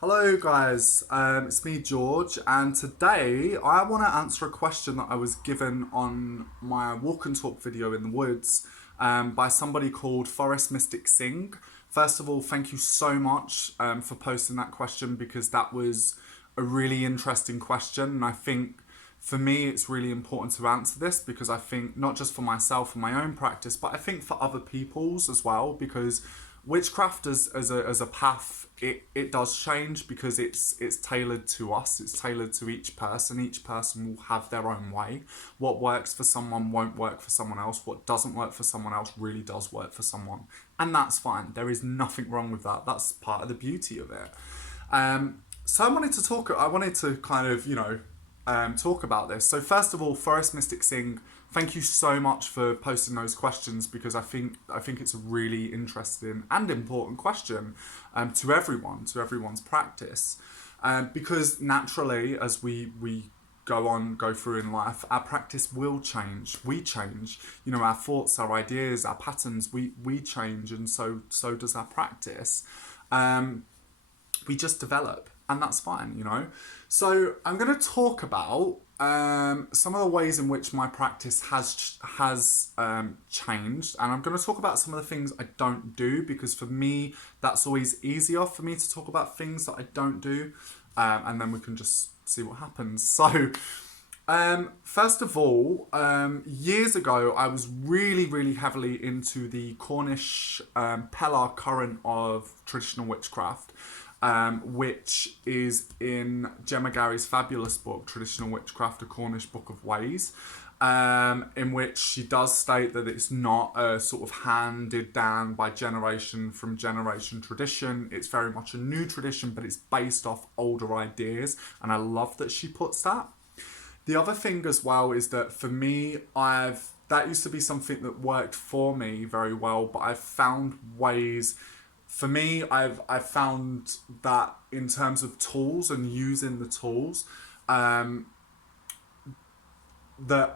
Hello, guys. It's me, George, and today I want to answer a question that I was given on my walk and talk video in the woods by somebody called Forest Mystic Singh. First of all, thank you so much for posting that question because that was a really interesting question, and I think for me it's really important to answer this because I think not just for myself and my own practice, but I think for other people's as well because witchcraft as a path it does change because it's tailored to us, it's tailored to each person will have their own way. What works for someone won't work for someone else, what doesn't work for someone else really does work for someone, and that's fine. There is nothing wrong with that. That's part of the beauty of it. So I wanted to kind of talk about this. So first of all, Forest Mystic Singh, thank you so much for posting those questions because I think it's a really interesting and important question to everyone's practice, because naturally as we go through in life, our practice will change. We change. Our thoughts, our ideas, our patterns. We change, and so does our practice. We just develop, and that's fine. So I'm going to talk about some of the ways in which my practice has changed, and I'm going to talk about some of the things I don't do because for me that's always easier for me to talk about things that I don't do, and then we can just see what happens. So first of all, years ago, I was really, really heavily into the Cornish Pellar current of traditional witchcraft, which is in Gemma Gary's fabulous book, Traditional Witchcraft, A Cornish Book of Ways, in which she does state that it's not a sort of handed down by generation from generation tradition. It's very much a new tradition, but it's based off older ideas, and I love that she puts that. The other thing as well is that for me, that used to be something that worked for me very well, but I've found ways. For me, I've found that in terms of tools and using the tools, that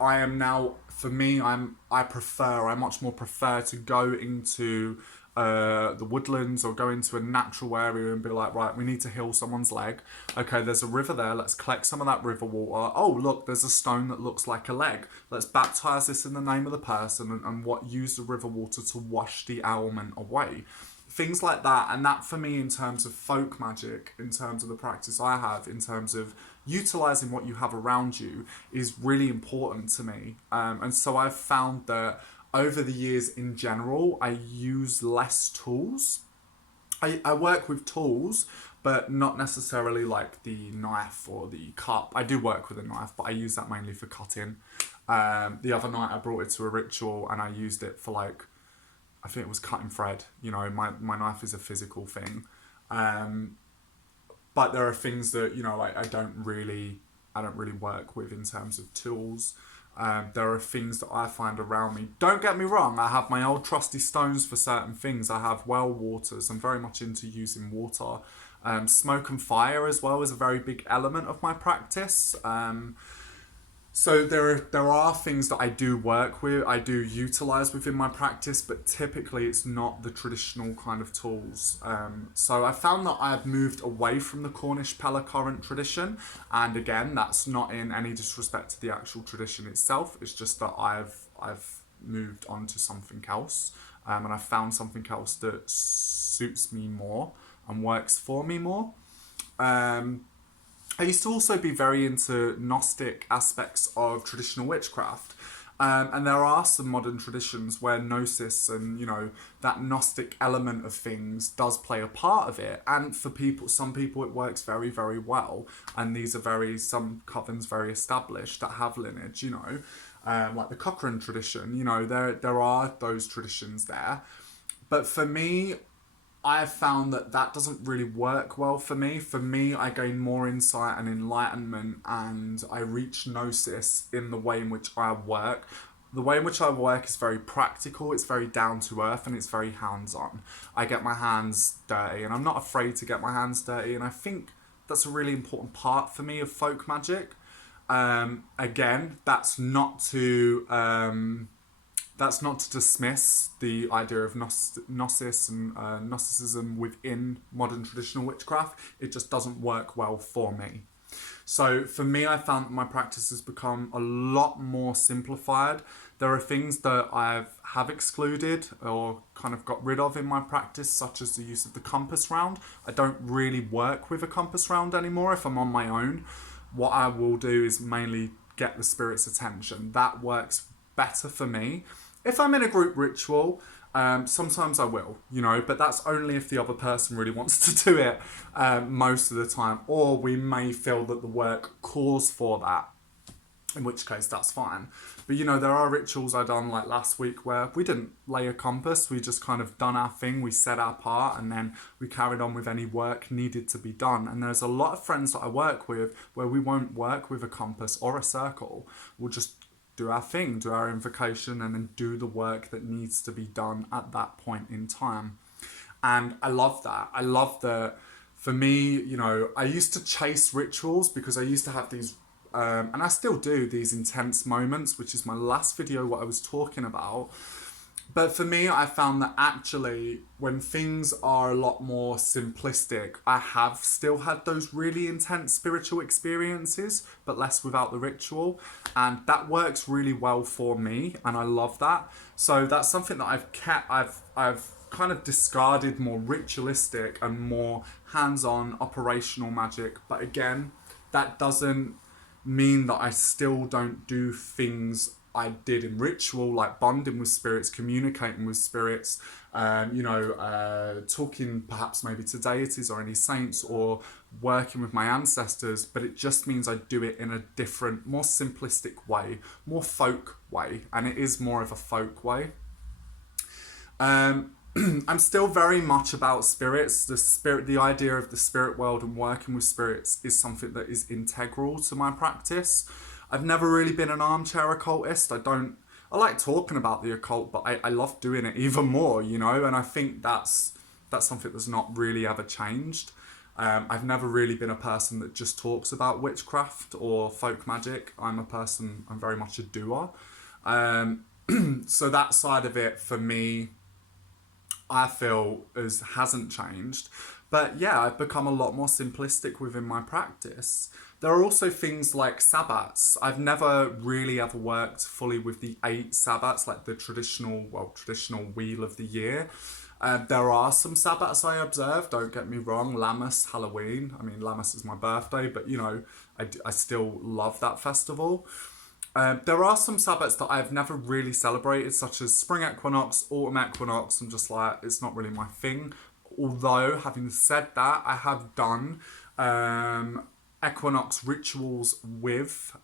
I am now, for me, I much more prefer to go into the woodlands or go into a natural area and be like, right, we need to heal someone's leg. Okay, there's a river there. Let's collect some of that river water. Oh, look, there's a stone that looks like a leg. Let's baptize this in the name of the person and use the river water to wash the ailment away. Things like that. And that for me, in terms of folk magic, in terms of the practice I have, in terms of utilizing what you have around you, is really important to me. And so I've found that over the years in general, I use less tools. I work with tools, but not necessarily like the knife or the cup. I do work with a knife, but I use that mainly for cutting. The other night I brought it to a ritual and I used it for I think it was cutting thread. My knife is a physical thing. But there are things that, I don't really work with in terms of tools. There are things that I find around me. Don't get me wrong, I have my old trusty stones for certain things. I have well waters. I'm very much into using water. Smoke and fire as well is a very big element of my practice. So there are things that I do work with, I do utilize within my practice, but typically it's not the traditional kind of tools. So I found that I've moved away from the Cornish Pellar current tradition, and again, that's not in any disrespect to the actual tradition itself. It's just that I've moved on to something else, and I've found something else that suits me more and works for me more. I used to also be very into Gnostic aspects of traditional witchcraft. And there are some modern traditions where Gnosis and, that Gnostic element of things does play a part of it. And for some people it works very, very well. And these are some covens very established that have lineage, like the Cochrane tradition, there are those traditions there. But for me, I have found that doesn't really work well for me. For me, I gain more insight and enlightenment, and I reach gnosis in the way in which I work. The way in which I work is very practical, it's very down to earth, and it's very hands on. I get my hands dirty, and I'm not afraid to get my hands dirty, and I think that's a really important part for me of folk magic. Again, That's not to dismiss the idea of gnosis and Gnosticism within modern traditional witchcraft. It just doesn't work well for me. So for me, I found that my practice has become a lot more simplified. There are things that I have excluded or kind of got rid of in my practice, such as the use of the compass round. I don't really work with a compass round anymore if I'm on my own. What I will do is mainly get the spirit's attention. That works better for me. If I'm in a group ritual, sometimes I will, but that's only if the other person really wants to do it most of the time, or we may feel that the work calls for that, in which case that's fine. But there are rituals I done like last week where we didn't lay a compass, we just kind of done our thing, we said our part, and then we carried on with any work needed to be done. And there's a lot of friends that I work with where we won't work with a compass or a circle. We'll just do our thing, do our invocation, and then do the work that needs to be done at that point in time. And I love that. I love that. For me, I used to chase rituals because I used to have these, and I still do, these intense moments, which is my last video, what I was talking about. But for me, I found that actually when things are a lot more simplistic, I have still had those really intense spiritual experiences, but less without the ritual. And that works really well for me, and I love that. So that's something that I've kept, I've kind of discarded more ritualistic and more hands-on operational magic. But again, that doesn't mean that I still don't do things I did in ritual, like bonding with spirits, communicating with spirits, talking perhaps maybe to deities or any saints, or working with my ancestors, but it just means I do it in a different, more simplistic way, more folk way, and it is more of a folk way. I'm still very much about spirits. The idea of the spirit world and working with spirits is something that is integral to my practice. I've never really been an armchair occultist. I like talking about the occult, but I love doing it even more, and I think that's something that's not really ever changed. I've never really been a person that just talks about witchcraft or folk magic. I'm very much a doer. So that side of it for me, I feel hasn't changed. But yeah, I've become a lot more simplistic within my practice. There are also things like sabbats. I've never really ever worked fully with the 8 sabbats, like the traditional wheel of the year. There are some sabbats I observe, don't get me wrong, Lammas, Halloween. I mean, Lammas is my birthday, but I still love that festival. There are some sabbats that I've never really celebrated, such as spring equinox, autumn equinox. I'm just like, it's not really my thing. Although, having said that, I have done equinox rituals with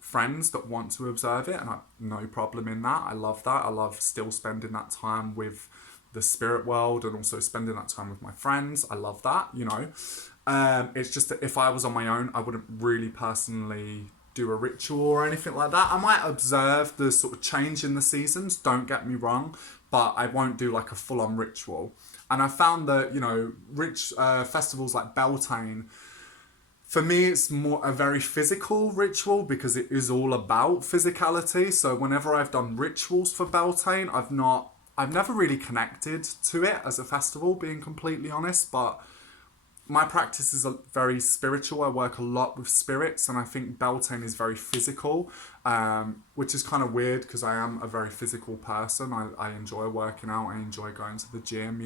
friends that want to observe it, and I have no problem in that. I love that. I love still spending that time with the spirit world and also spending that time with my friends. I love that, It's just that if I was on my own, I wouldn't really personally do a ritual or anything like that. I might observe the sort of change in the seasons, don't get me wrong, but I won't do like a full-on ritual. And I found that, festivals like Beltane, for me, it's more a very physical ritual because it is all about physicality. So whenever I've done rituals for Beltane, I've never really connected to it as a festival, being completely honest, but my practice is very spiritual. I work a lot with spirits, and I think Beltane is very physical, which is kind of weird because I am a very physical person. I enjoy working out. I enjoy going to the gym,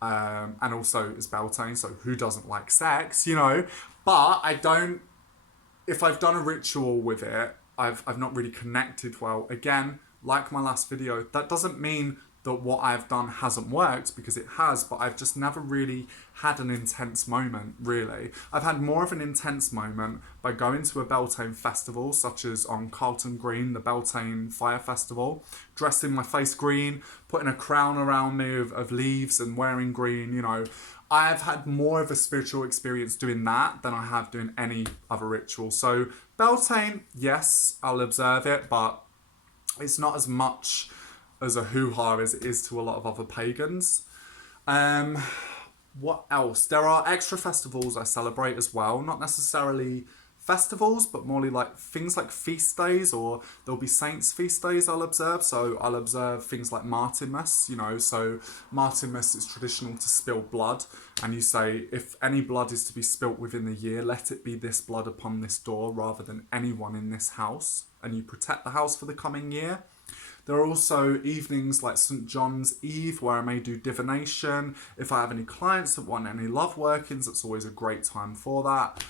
and also it's Beltane, so who doesn't like sex, But if I've done a ritual with it, I've not really connected well. Again, like my last video, that doesn't mean that what I've done hasn't worked, because it has, but I've just never really had an intense moment, really. I've had more of an intense moment by going to a Beltane festival, such as on Carlton Green, the Beltane Fire Festival, dressing my face green, putting a crown around me of leaves and wearing green, I've had more of a spiritual experience doing that than I have doing any other ritual. So Beltane, yes, I'll observe it, but it's not as much as a hoo-ha as it is to a lot of other pagans. What else? There are extra festivals I celebrate as well, not necessarily festivals, but more like things like feast days, or there'll be saints' feast days I'll observe. So I'll observe things like Martinmas, so Martinmas is traditional to spill blood, and you say, if any blood is to be spilt within the year, let it be this blood upon this door rather than anyone in this house, and you protect the house for the coming year. There are also evenings like St. John's Eve where I may do divination. If I have any clients that want any love workings, it's always a great time for that.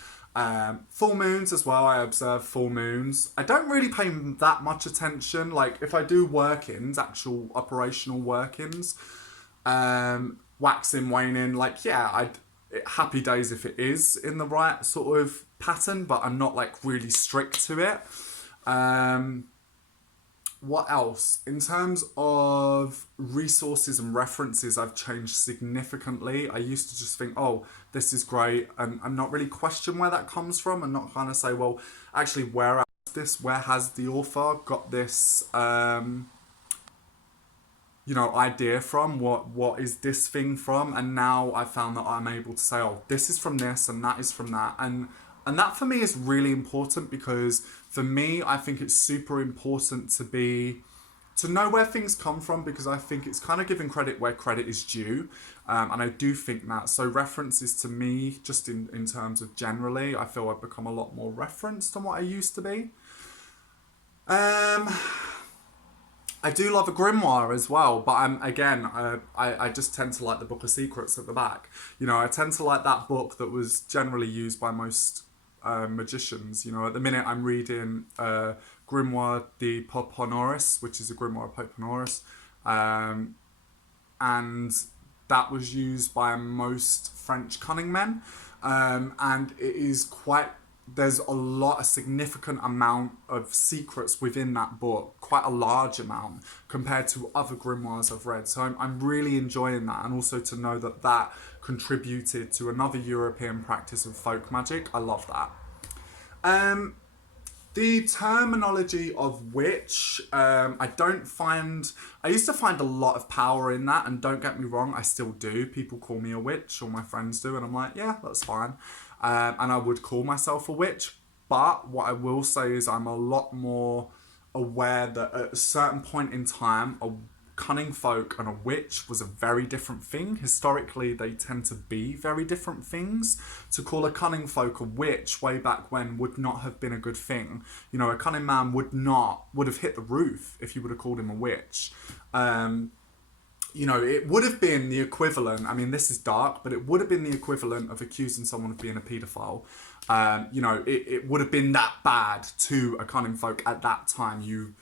Full moons as well, I observe full moons. I don't really pay that much attention. Like if I do work-ins, actual operational work-ins, waxing, waning, happy days if it is in the right sort of pattern, but I'm not like really strict to it. What else? In terms of resources and references, I've changed significantly. I used to just think, oh, this is great, and not really question where that comes from, and not kind of say, well, actually, where has the author got this, idea from? What is this thing from? And now I found that I'm able to say, oh, this is from this, and that is from that, and that for me is really important, because for me, I think it's super important to know where things come from, because I think it's kind of giving credit where credit is due. And I do think that. So references to me, just in terms of generally, I feel I've become a lot more referenced than what I used to be. I do love a grimoire as well, but I just tend to like the Book of Secrets at the back. I tend to like that book that was generally used by most magicians. At the minute I'm reading Grimoire de Pope Honoris, which is a grimoire of Pope Honoris, and that was used by most French cunning men, and it is there's a significant amount of secrets within that book, quite a large amount compared to other grimoires I've read. So I'm really enjoying that, and also to know that contributed to another European practice of folk magic. I love that. The terminology of witch, I used to find a lot of power in that, and don't get me wrong, I still do. People call me a witch, or my friends do, and I'm like, yeah, that's fine. And I would call myself a witch, but what I will say is I'm a lot more aware that at a certain point in time, a cunning folk and a witch was a very different thing. Historically, they tend to be very different things. To call a cunning folk a witch way back when would not have been a good thing. A cunning man would have hit the roof if you would have called him a witch. It would have been the equivalent, this is dark, but it would have been the equivalent of accusing someone of being a paedophile. It would have been that bad to a cunning folk at that time. You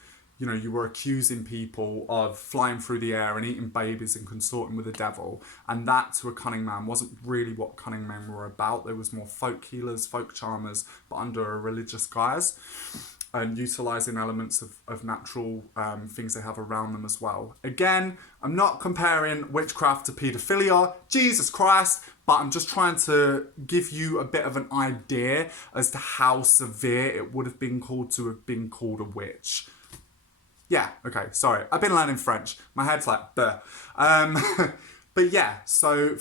were accusing people of flying through the air and eating babies and consorting with the devil. And that, to a cunning man, wasn't really what cunning men were about. There was more folk healers, folk charmers, but under a religious guise, and utilising elements of natural things they have around them as well. Again, I'm not comparing witchcraft to paedophilia, Jesus Christ, but I'm just trying to give you a bit of an idea as to how severe it would have been called to have been called a witch. Yeah, okay, sorry. I've been learning French. My head's like, bleh. But yeah, so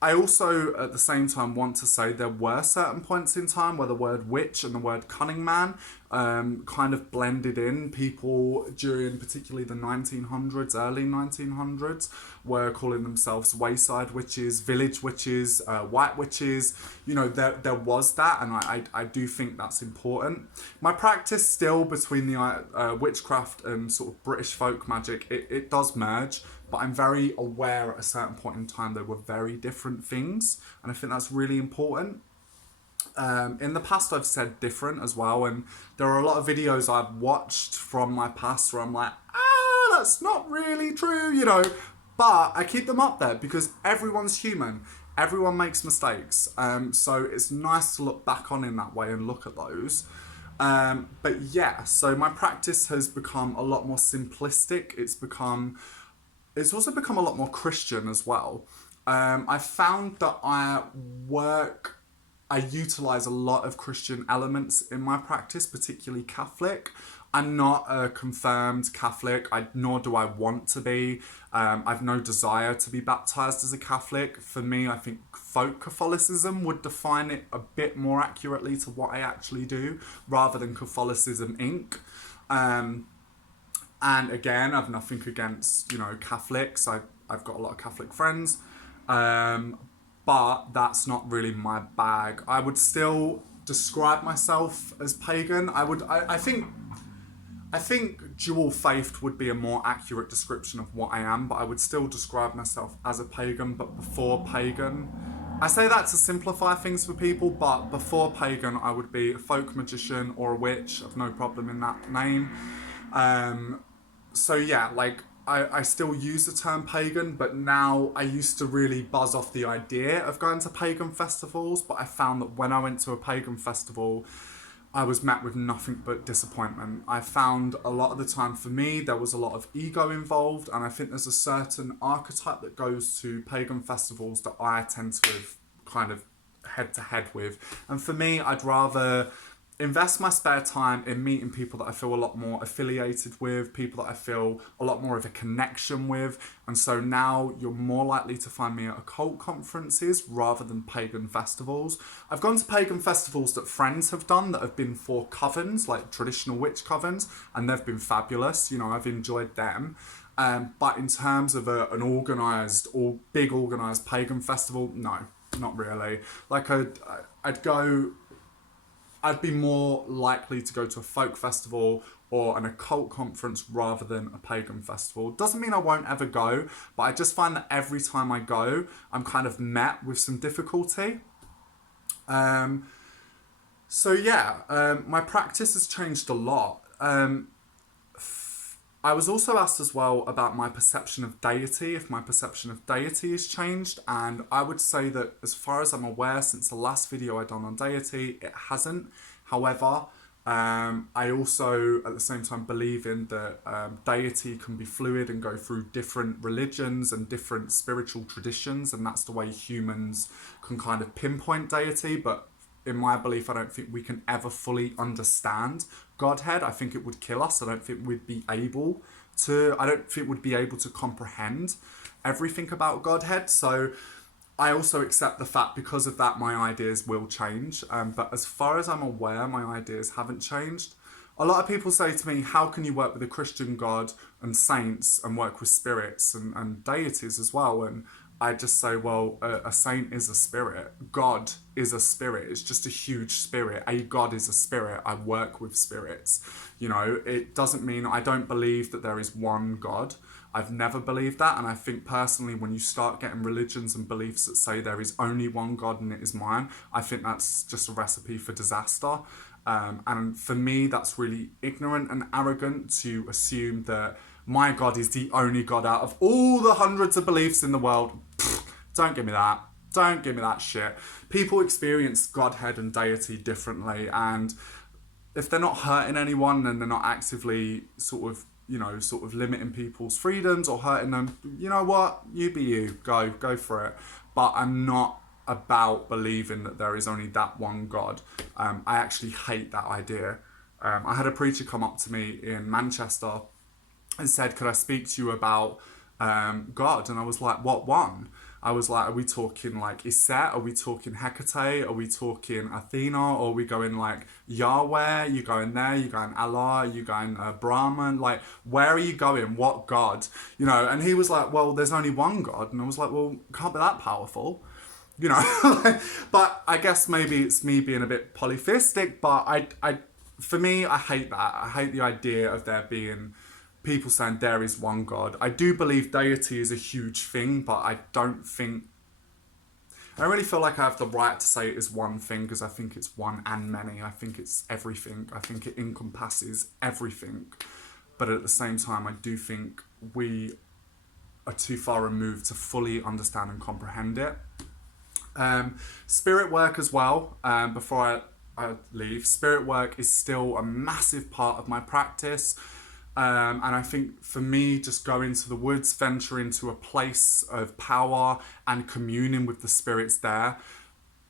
I also, at the same time, want to say there were certain points in time where the word witch and the word cunning man kind of blended in. People during particularly the 1900s, early 1900s, were calling themselves wayside witches, village witches, white witches. There was that, and I do think that's important. My practice still between the witchcraft and sort of British folk magic, it does merge. But I'm very aware at a certain point in time they were very different things, and I think that's really important. In the past I've said different as well, and there are a lot of videos I've watched from my past where I'm like, that's not really true, but I keep them up there because everyone's human. Everyone makes mistakes, so it's nice to look back on in that way and look at those. But yeah, so my practice has become a lot more simplistic. It's also become a lot more Christian as well. I found that I utilise a lot of Christian elements in my practice, particularly Catholic. I'm not a confirmed Catholic, nor do I want to be. I've no desire to be baptized as a Catholic. For me, I think folk Catholicism would define it a bit more accurately to what I actually do, rather than Catholicism Inc. And again, I've nothing against, Catholics. I've got a lot of Catholic friends. But that's not really my bag. I would still describe myself as pagan. I think dual faith would be a more accurate description of what I am, but I would still describe myself as a pagan, but before pagan. I say that to simplify things for people, but before pagan, I would be a folk magician or a witch. I've no problem in that name. So yeah, I still use the term pagan, but now I used to really buzz off the idea of going to pagan festivals, but I found that when I went to a pagan festival, I was met with nothing but disappointment. I found a lot of the time for me, there was a lot of ego involved, and I think there's a certain archetype that goes to pagan festivals that I tend to have kind of head to head with. And for me, I'd rather invest my spare time in meeting people that I feel a lot more affiliated with, people that I feel a lot more of a connection with. And so now you're more likely to find me at occult conferences rather than pagan festivals. I've gone to pagan festivals that friends have done that have been for covens, like traditional witch covens, and they've been fabulous. I've enjoyed them. But in terms of an organised or big organised pagan festival, no, not really. I'd be more likely to go to a folk festival or an occult conference rather than a pagan festival. Doesn't mean I won't ever go, but I just find that every time I go, I'm kind of met with some difficulty. My practice has changed a lot. I was also asked as well about my perception of deity, if my perception of deity has changed, and I would say that as far as I'm aware, since the last video I done on deity, it hasn't. However, I also at the same time believe in that deity can be fluid and go through different religions and different spiritual traditions, and that's the way humans can kind of pinpoint deity. But in my belief, I don't think we can ever fully understand Godhead. I think it would kill us. I don't think we'd be able to comprehend everything about Godhead. So I also accept the fact because of that, my ideas will change. But as far as I'm aware, my ideas haven't changed. A lot of people say to me, how can you work with a Christian God and saints and work with spirits and deities as well? And I just say, well, a saint is a spirit. God is a spirit. It's just a huge spirit. A God is a spirit. I work with spirits. It doesn't mean I don't believe that there is one God. I've never believed that. And I think personally, when you start getting religions and beliefs that say there is only one God and it is mine, I think that's just a recipe for disaster. And for me, that's really ignorant and arrogant to assume that my God is the only God out of all the hundreds of beliefs in the world. Pfft, don't give me that. Don't give me that shit. People experience Godhead and deity differently, and if they're not hurting anyone and they're not actively sort of limiting people's freedoms or hurting them, you know what? You be you. Go for it. But I'm not about believing that there is only that one God. I actually hate that idea. I had a preacher come up to me in Manchester and said, could I speak to you about God? And I was like, what one? I was like, are we talking like Iset? Are we talking Hecate? Are we talking Athena? Or are we going like Yahweh? You going there? You going Allah? You going Brahman? Like, where are you going? What God? And he was like, well, there's only one God. And I was like, well, can't be that powerful. But I guess maybe it's me being a bit polytheistic, but for me, I hate that. I hate the idea of there being people saying there is one God. I do believe deity is a huge thing, but I don't really feel like I have the right to say it is one thing, because I think it's one and many. I think it's everything. I think it encompasses everything. But at the same time, I do think we are too far removed to fully understand and comprehend it. Spirit work as well, before I leave. Spirit work is still a massive part of my practice. And I think for me, just go into the woods, venture into a place of power and communing with the spirits there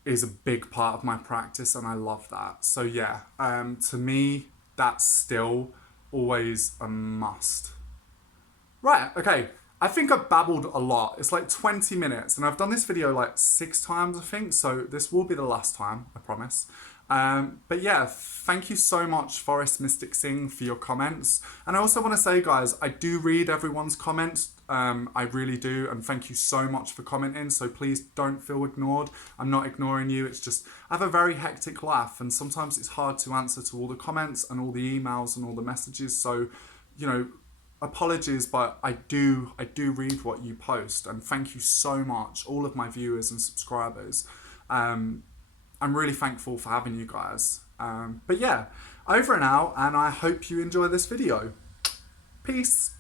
is a big part of my practice, and I love that. So yeah, to me, that's still always a must. Right, okay. I think I've babbled a lot. It's like 20 minutes, and I've done this video like 6 times, I think, so this will be the last time, I promise. But yeah, thank you so much, Forest Mystic Singh, for your comments. And I also want to say, guys, I do read everyone's comments. I really do, and thank you so much for commenting, so please don't feel ignored. I'm not ignoring you, it's just, I have a very hectic life, and sometimes it's hard to answer to all the comments and all the emails and all the messages, so, you know, apologies, but I do read what you post, and thank you so much, all of my viewers and subscribers. I'm really thankful for having you guys. But yeah, over and out, and I hope you enjoy this video. Peace.